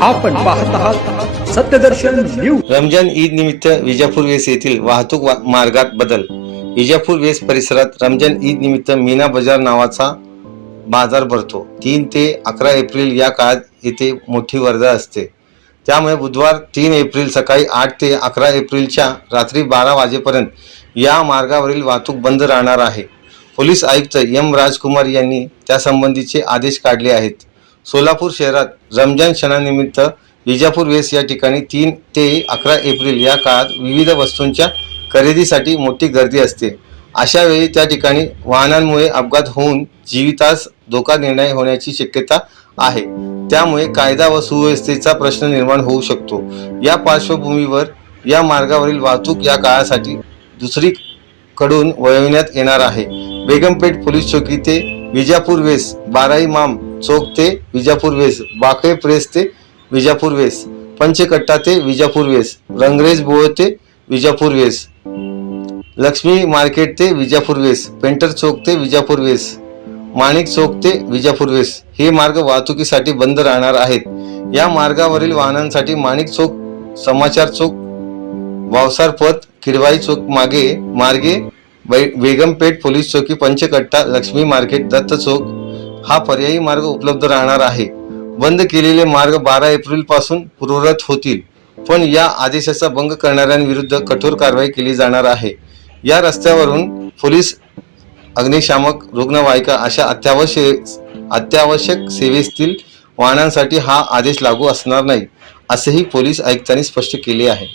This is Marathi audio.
आपण पाहत आहात सत्यदर्शन न्यूज. रमजान ईद निमित्त विजापूर वेस येथील वाहतूक वा- मार्गात बदल. विजापूर वेस परिसरात रमजान ईद निमित्त मीना बाजार नावाचा बाजार भरतो. तीन ते अकरा एप्रिल या काळात येथे मोठी वर्धा असते. त्यामुळे बुधवार तीन एप्रिल सकाळी आठ ते अकरा एप्रिलच्या रात्री बारा वाजेपर्यंत या मार्गावरील वाहतूक बंद राहणार आहे. पोलीस आयुक्त एम राजकुमार यांनी त्यासंबंधीचे आदेश काढले आहेत. सोलापूर शहरात रमजान सणानिमित्त विजापूर वेस या ठिकाणी तीन ते अकरा एप्रिल या काळात विविध वस्तूंच्या खरेदीसाठी मोठी गर्दी असते. अशा वेळी त्या ठिकाणी वाहनांमुळे अपघात होऊन जीवितास धोका निर्णय होण्याची शक्यता आहे. त्यामुळे कायदा व सुव्यवस्थेचा प्रश्न निर्माण होऊ शकतो. या पार्श्वभूमीवर या मार्गावरील वाहतूक या काळासाठी दुसरीकडून वळविण्यात येणार आहे. बेगमपेठ पोलीस चौकी ते विजापूर वेस बाराई माम चौक ते विजापूर वेस बाकळे प्रेस ते विजापूर वेस पंचकट्टा ते विजापूर वेस रंगरेज बोळ ते विजापूर वेस लक्ष्मी मार्केट ते विजापूर वेस पेंटर चौक ते विजापूर वेस माणिक चौक ते विजापूर वेस हे मार्ग वाहतुकीसाठी बंद राहणार आहेत. या मार्गावरील वाहनांसाठी माणिक चौक समाचार चौक वावसार पथ किडवाई चौक मागे मार्गे बै- बेगमपेठ पोलीस चौकी पंचकट्टा लक्ष्मी मार्केट दत्त चौक हा पर्यायी मार्ग उपलब्ध राहणार आहे. बंद केलेले मार्ग बारा एप्रिलपासून पूर्वरत होतील पण या आदेशाचा भंग करणाऱ्यांविरुद्ध कठोर कारवाई केली जाणार आहे. या रस्त्यावरून पोलीस अग्निशामक रुग्णवाहिका अशा अत्यावश्यक अत्यावश्यक सेवेतील वाहनांसाठी हा आदेश लागू असणार नाही असेही पोलीस आयुक्तांनी स्पष्ट केले आहे.